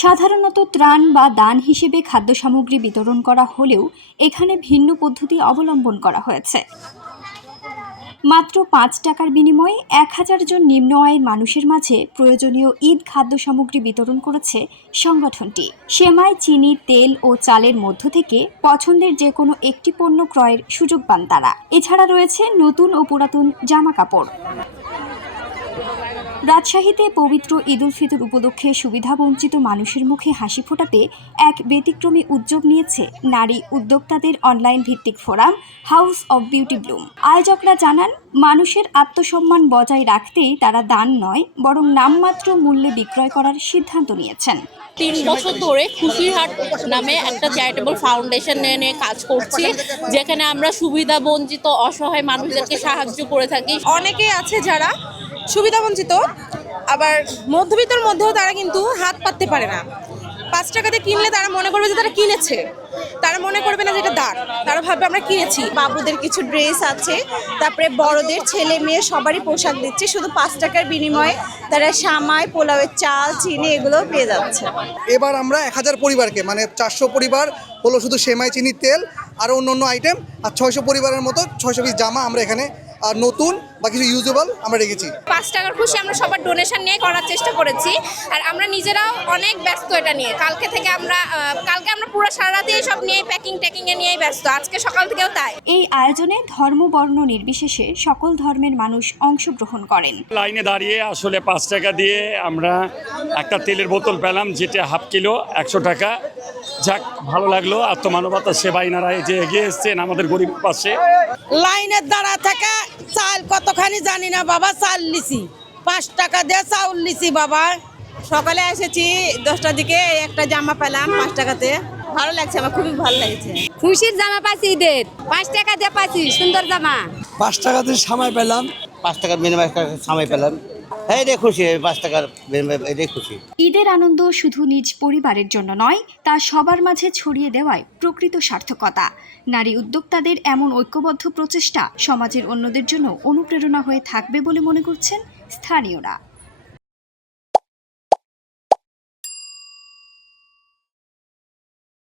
সাধারণত ত্রাণ বা দান হিসেবে খাদ্য সামগ্রী বিতরণ করা হলেও এখানে ভিন্ন পদ্ধতি অবলম্বন করা হয়েছে। মাত্র ৫ টাকার বিনিময়ে ১,০০০ জন নিম্ন আয়ের মানুষের মাঝে প্রয়োজনীয় ঈদ খাদ্য সামগ্রী বিতরণ করেছে সংগঠনটি। সেমাই, চিনি, তেল ও চালের মধ্য থেকে পছন্দের যে কোনো একটি পণ্য ক্রয়ের সুযোগ পান তারা। এছাড়া রয়েছে নতুন ও পুরাতন জামা কাপড়। রাজশাহীতে পবিত্র ঈদ উল ফিতর উপলক্ষে সুবিধাবঞ্চিত মানুষের মুখে হাসি ফোটাতে এক ব্যতিক্রমী উদ্যোগ নিয়েছে নারী উদ্যোক্তাদের অনলাইন ভিত্তিক forum house of beauty bloom. আয়োজকরা জানান, মানুষের আত্মসম্মান বজায় রাখতেই তারা দান নয়, বরং নামমাত্র মূল্যে বিক্রয় করার সিদ্ধান্ত নিয়েছেন। ৩ বছর ধরে খুশির হাট নামে একটা চ্যারিটেবল ফাউন্ডেশন নিয়ে কাজ করছি, যেখানে আমরা সুবিধা বঞ্চিত অসহায় মানুষদেরকে সাহায্য করে থাকি। অনেকেই আছে যারা সুবিধাবঞ্চিত, আবার মধ্যবিত্তর মধ্যেও তারা কিন্তু হাত পাততে পারে না। ৫ টাকাতে কিনলে তারা মনে করবে যে তারা কিনেছে, তারা মনে করবে না যে এটা দান, তারা ভাববে আমরা কিনেছি। বাবুদের কিছু ড্রেস আছে, তারপরে বড়দের ছেলে মেয়ে সবারই পোশাক দিচ্ছে। শুধু ৫ টাকার বিনিময়ে তারা সামাই, পোলাওয়ের চাল, চিনি এগুলো পেয়ে যাচ্ছে। এবার আমরা ১,০০০ পরিবারকে, মানে ৪০০ পরিবার হলো শুধু সেমাই, চিনি, তেল আর অন্য আইটেম, আর ৬০০ পরিবারের মতো ৬০০ পিস জামা আমরা এখানে আর নতুন বা কিছু ইউজেবল আমরা রেখেছি। ৫ টাকার খুশি আমরা সবার ডোনেশন নিয়ে করার চেষ্টা করেছি, আর আমরা নিজেরাও অনেক ব্যস্ত এটা নিয়ে। কালকে আমরা পুরো সারা রাতে সব নিয়ে প্যাকিং এ নিয়েই ব্যস্ত, আজকে সকাল থেকেও তাই। এই আয়োজনে ধর্ম বর্ণ নির্বিশেষে সকল ধর্মের মানুষ অংশগ্রহণ করেন। লাইনে দাঁড়িয়ে আসলে ৫ টাকা দিয়ে আমরা একটা তেলের বোতল পেলাম, যেটা হাফ কিলো ১০০ টাকা। যাক, ভালো লাগলো। আত্মমানবতা সেবাই নারা যে এগিয়ে এসছেন আমাদের গরিব পাশে। লাইনের দাঁড়া থাকা চাল কতখানি জানি না বাবা, চাল লিছি ৫ টাকা দিয়ে চাউল লিছি বাবা। সকালে এসেছি 10টার দিকে, একটা জামা পেলাম ৫ টাকাতে। ভালো লাগছে, আমার খুবই ভালো লাগছে। খুশির জামা পাইছি ঈদের, ৫ টাকা দিয়ে পাইছি সুন্দর জামা। ৫ টাকাতে সামাই পেলাম, ৫ টাকার বিনিময়ে সামাই পেলাম। এটাই খুশি, ৫ টাকার বিনিময়ে এটাই খুশি। ঈদের আনন্দ শুধু নিজ পরিবারের জন্য নয়, তা সবার মাঝে ছড়িয়ে দেওয়ায় প্রকৃত সার্থকতা। নারী উদ্যোক্তাদের এমন ঐক্যবদ্ধ প্রচেষ্টা সমাজের অন্যদের জন্য অনুপ্রেরণা হয়ে থাকবে বলে মনে করছেন স্থানীয়রা।